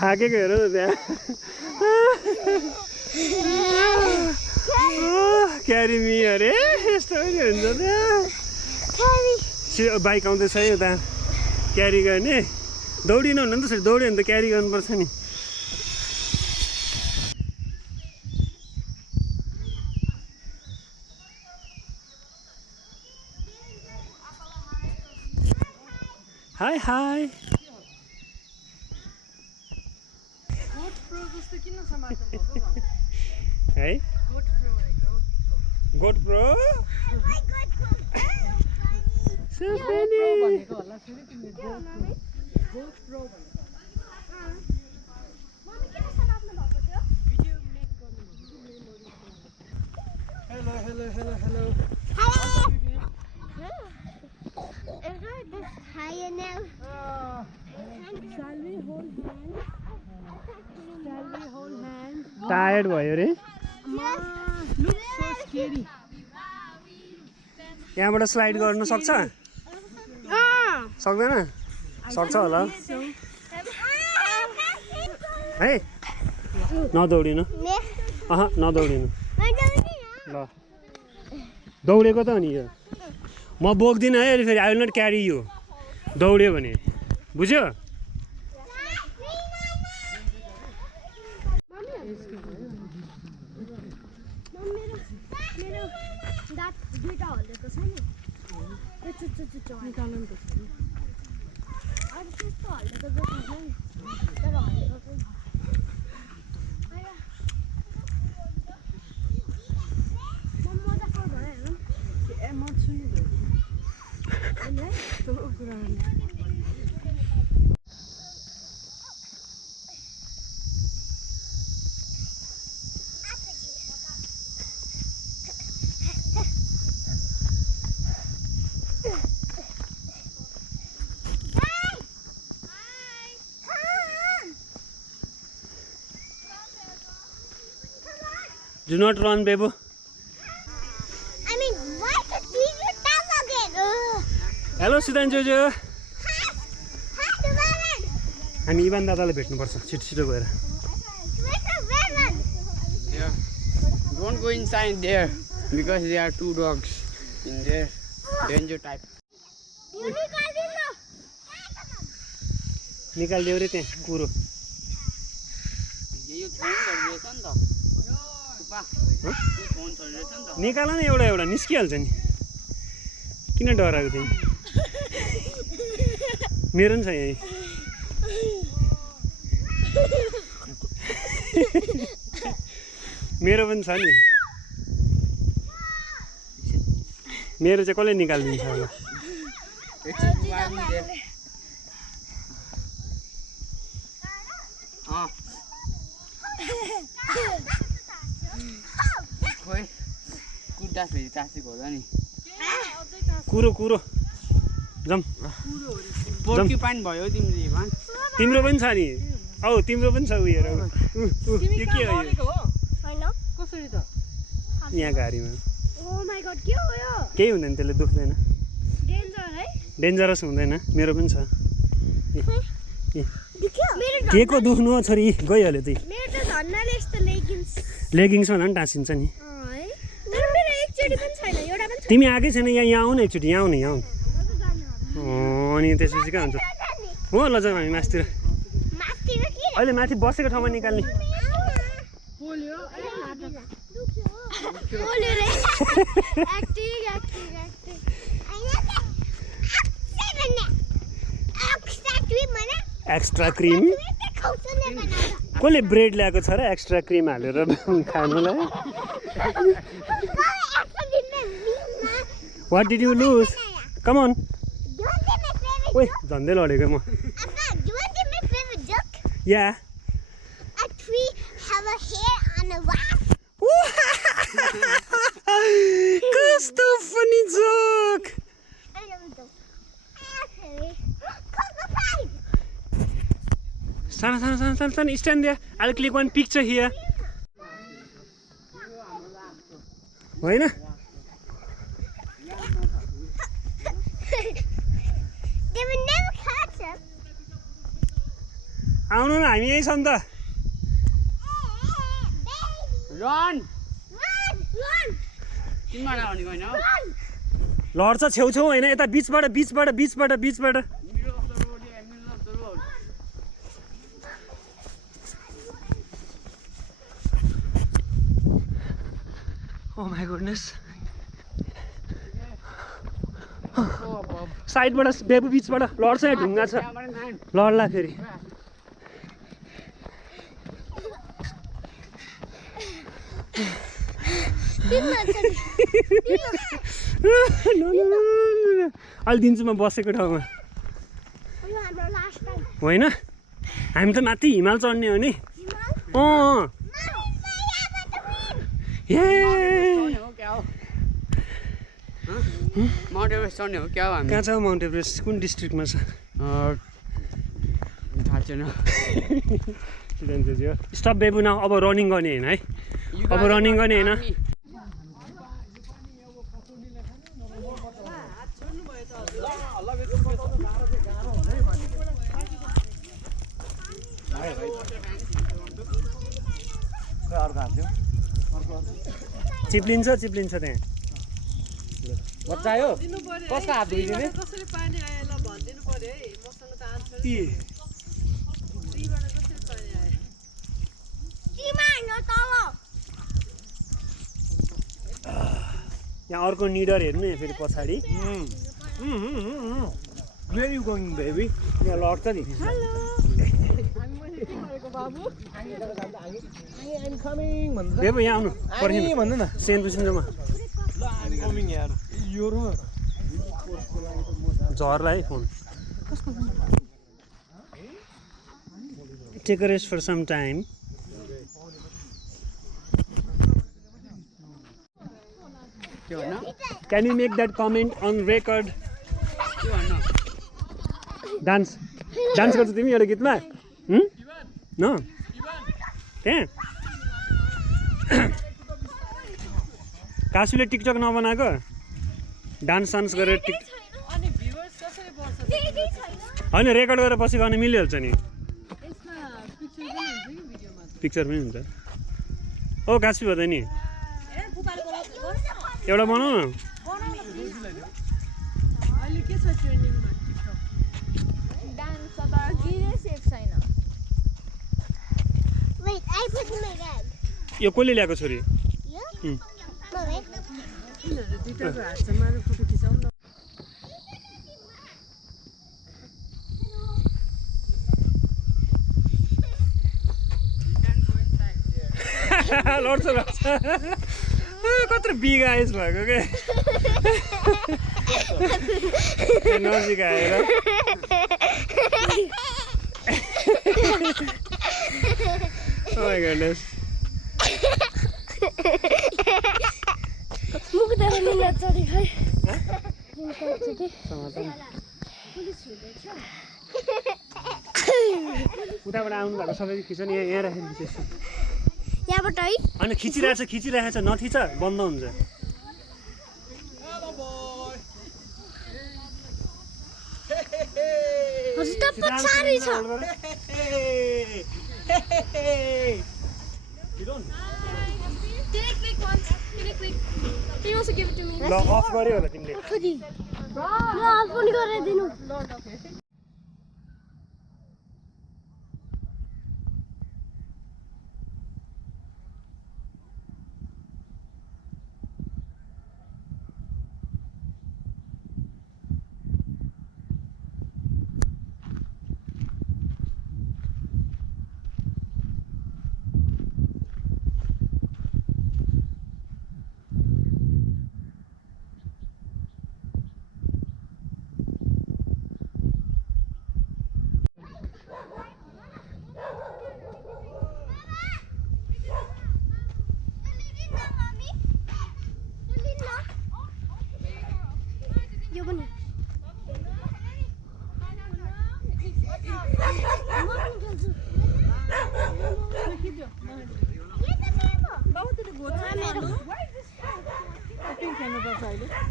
थाकेको हेर न त्यहाँ क्यारी मी अरे यस्तो पनि हुन्छ त्यहाँ बाइक आउँदैछ है उता क्यारी गर्ने दौडिनु हुन्न नि त दौड्यो भने त क्यारी गर्नुपर्छ नि हाई हाई है गोट प्रो hello Higher now. Shall we hold hands? Tired भयो रे Looks so scary. यहाँबाट स्लाइड गर्न सक्छ सक्दैन सक्छ होला है नदौडिनु नदौडिनु ल दौडेको त हो नि यो म बोक्दिनँ है अहिले फेरि I will not carry you दौड्यो भने बुझ्यो Do not run, baby. I mean, why did you tell again? Hello, Sidan Jojo. Hi, Duvalan. हामी इभान दादालाई भेट्नुपर्छ छिटो गएर Yeah. Don't go inside there because there are two dogs in there. Danger type. निकालिदेऊ रे त्यहाँ कुरो यो phone गरिरहेछ नि त फोन चलिरहेछ नि त निकाल न एउटा निस्किहाल्छ नि किन डराएको तिमी मेरो नि छ यही मेरो पनि छ नि मेरो चाहिँ कसले निकालिदिन्छ होला खोइ कुर्ता फेरि टाँसेको होला नि कुरो जम पोर्क्युपाइन भयो तिमीले भन तिम्रो पनि छ नि औ तिम्रो पनि छ उयो यो के हो यो कसरी त यहाँ गाडीमा Oh my god, के हो यो? केही हुँदैन त्यसले दुख्दैन डेन्जर है? डेन्जरस हुँदैन मेरो पनि छ मेरो के को दुख्नु हो छोरी गइहाल्यो त्यही मेरो त धन्नाले यस्तो लेगिङ्समा झन् टाँसिन्छ नि है तर मेरो एकचोटी पनि छैन एउटा पनि तिमी आएकै छैन यहाँ आऊ न एकचोटि यहाँ आऊ न यहाँ अनि त्यसपछि कहाँ हुन्छ हो ल जाउँ हामी मासतिर मास्तिर के अहिले माथि बसेको ठाउँमा निकाल्ने पोल्यो बोल्यो रे एक्टिङ एक्स्ट्रा क्रिम कसले ब्रेड ल्याएको छ र एक्स्ट्रा क्रिम हालेर खानुलाई what did you lose come on ओइ झन्डै लडेको म या कस्तो funny joke Son, stand there. I'll click one picture here. होइन They will never catch him. आउनु न हामी यही छौँ त Run! Run! Run! तिमीबाट आउने होइन Run! लड्छ छेउछेउ होइन यता बिचबाट बिचबाट बिचबाट बिचबाट Middle of the road, yeah, middle of the road. Oh my goodness. Oh, Bob. साइडबाट बेबु बिचबाट लड्छ यहाँ ढुङ्गा छ Cameraman. लड्ला फेरि अहिले दिन्छु म बसेको ठाउँमा हाम्रो last time. होइन हामी त माथि हिमाल चढ्ने हो नि अँ ए चढ्ने हो क्या हो? माउन्ट एभरेस्ट चढ्ने हो क्या हो हामी? कहाँ छ माउन्ट एभरेस्ट कुन डिस्ट्रिक्टमा छ थाहा छैन। स्टप बेबु न अब रनिङ गर्ने होइन है अब रनिङ गर्ने होइन चिप्लिन्छ चिप्लिन्छ त्यहाँ बच्चा आयो कसको हात धोइदिने कसरी पानी आयो ल भनिदिनु पर्यो है मसँग त आन्सर ती त्रीबाट कसरी पानी आयो Tima, no tolo. यहाँ अर्को निडर हेर्नु न फेरि पछाडि वेयर यु गोइङ बेबी यहाँ लड्छ नि आइएम कमिङ भन्नु बेबु यहाँ आउनु पर्खिनु भन्नु न सेन पुसिन्जोमा कमिङ यार यो रुम झर्ला है phone take a rest for some time के भन्न? Can you make that comment on record के भन्न? डान्स डान्स गर्छ तिमी एउटा गीतमा न त्यहाँ कासुले टिकटक नबनाएको डान्स सान्स गरेर टिक अनि भ्युअर्स कसरी बढ्छ होइन रेकर्ड गरेर पछि गर्न मिलिहाल्छ नि यसमा पिक्चर पनि हुन्छ कि भिडियोमा पिक्चर पनि हुन्छ ओ कासु हो त नि एउटा बनाऊ न अहिले के छ ट्रेन्डिङमा TikTok Wait, I put in my bag. यो कसले ल्याएको छोरी Yeah? Mommy. यिनीहरू दुइटाको हातमा फोटो खिचाउनु न लड्छ लड्छ कत्रो बिग आइस भएको के नजिक आएर Oh my goodness. उताबाट आउनु भएको सबै खिच नि यहाँ राखेर खिचेछु यहाँबाट है होइन खिचिरहेछ नथिच बन्द हुन्छ हजुर त पछाडि छ ल अफ गर्यो होला तिमीले ल अफ पनि गरिदिनु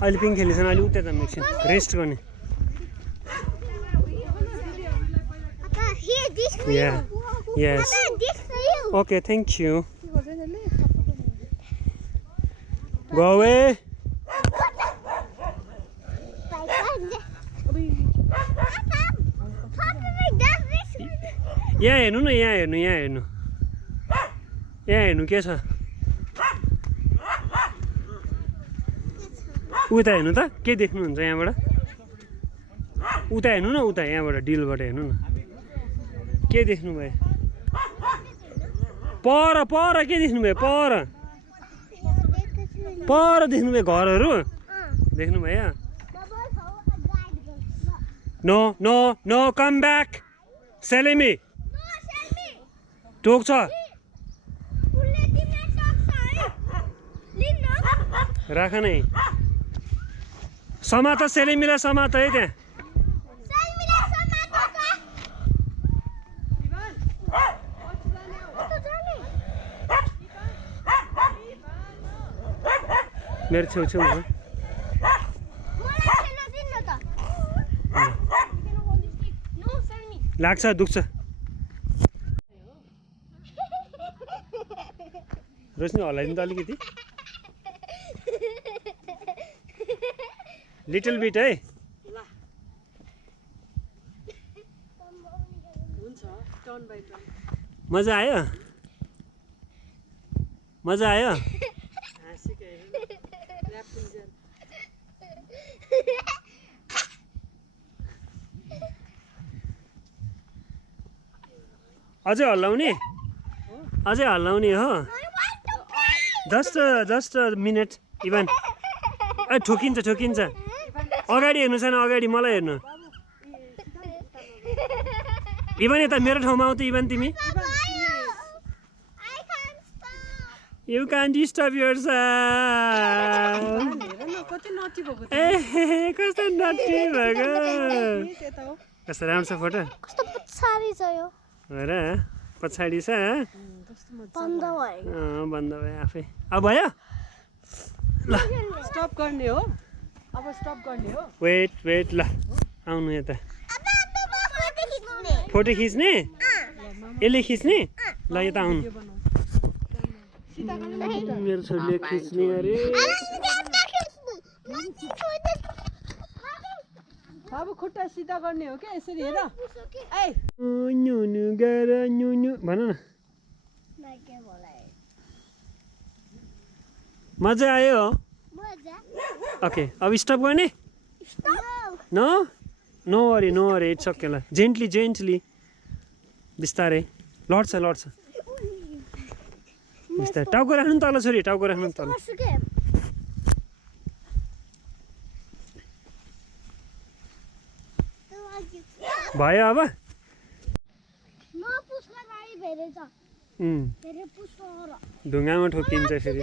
अहिले पिङ खेलिसन अहिले उता जानु एकछिन रेस्ट गर्ने Here, this for Yeah. you. Yes. This for you. Okay, thank you. Go away. यहाँ हेर्नु न यहाँ हेर्नु यहाँ हेर्नु यहाँ हेर्नु के छ उता हेर्नु त के देख्नुहुन्छ यहाँबाट उता हेर्नु न उता यहाँबाट डिलबाट हेर्नु न के देख्नु भयो पर पर के देख्नु भयो पर पर देख्नु भयो घरहरू देख्नु भयो no no no come back सेलेमी टोक्छ राख नै समात सेलेमीलाई समात है त्यहाँ मेरो छेउछेउमा लाग्छ दुख्छ रोशनी हल्लाइदिनु त अलिकति लिटल बिट है मजा आयो मजा आयो अझै हल्लाउने हो जस्ट मिनट इभन ए ठोकिन्छ अगाडि हेर्नु छैन अगाडि मलाई हेर्नु इभन यता मेरो ठाउँमा आउ त इभन तिमी यु कान्ट स्टप योरसेल्फ ए कस्तो नटी भएको कस्तो राम्रो छ फोटो कस्तो पछाडी छ यो हो र पछाडि छ बन्द भयो बन्द भयो आफै अब भयो ल स्टप गर्ने हो अब स्टप गर्ने हो वेट ल आउनु यता फोटो खिच्ने यसले खिच्ने ल यता आउनु मेरो छोरीले खिच्ने अरे अब खुट्टा सिधा गर्ने हो क्या यसरी हेर ए नुनु गर नुनु भन न मजा आयो ओके अब स्टप गर्ने नो वरी इट्स ओके ल जेन्टली बिस्तारै लड्छ बिस्तारै टाउको राख्नु नि तल छोरी टाउको राख्नु नि तल भयो अब ढुङ्गामा ठोकिन्छ फेरि